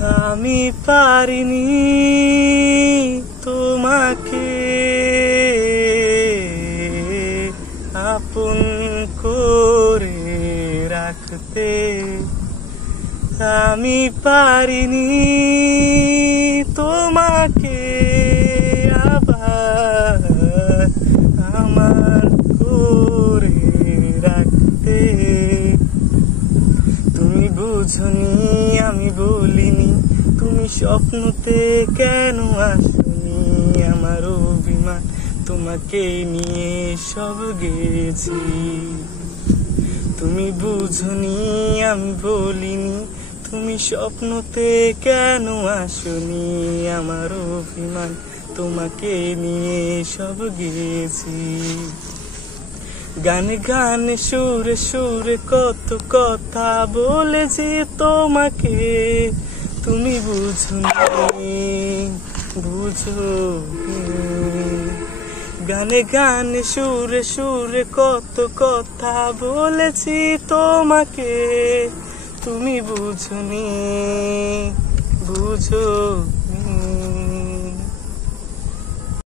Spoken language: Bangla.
আমি পারিনি তোমাকে আপন করে রাখতে, আমি পারিনি তোমাকে আবার আমার করে রাখতে। তুমি বুঝনি আমি বলিনি, তুমি স্বপ্নতে কেন আসনি, আমার অভিমান তোমাকে নিয়ে সব গেছি। তুমি বুঝনি আমি বলিনি, তুমি স্বপ্নতে কেন আসনি, আমার অভিমান তোমাকে নিয়ে সব গেছি। গানে গানে সুরে সুরে কত কথা বলেছি তোমাকে, তুমি বুঝনি বুঝনি। গানে গানে সুরে সুরে কত কথা বলেছি তোমাকে, তুমি বুঝনি বুঝনি।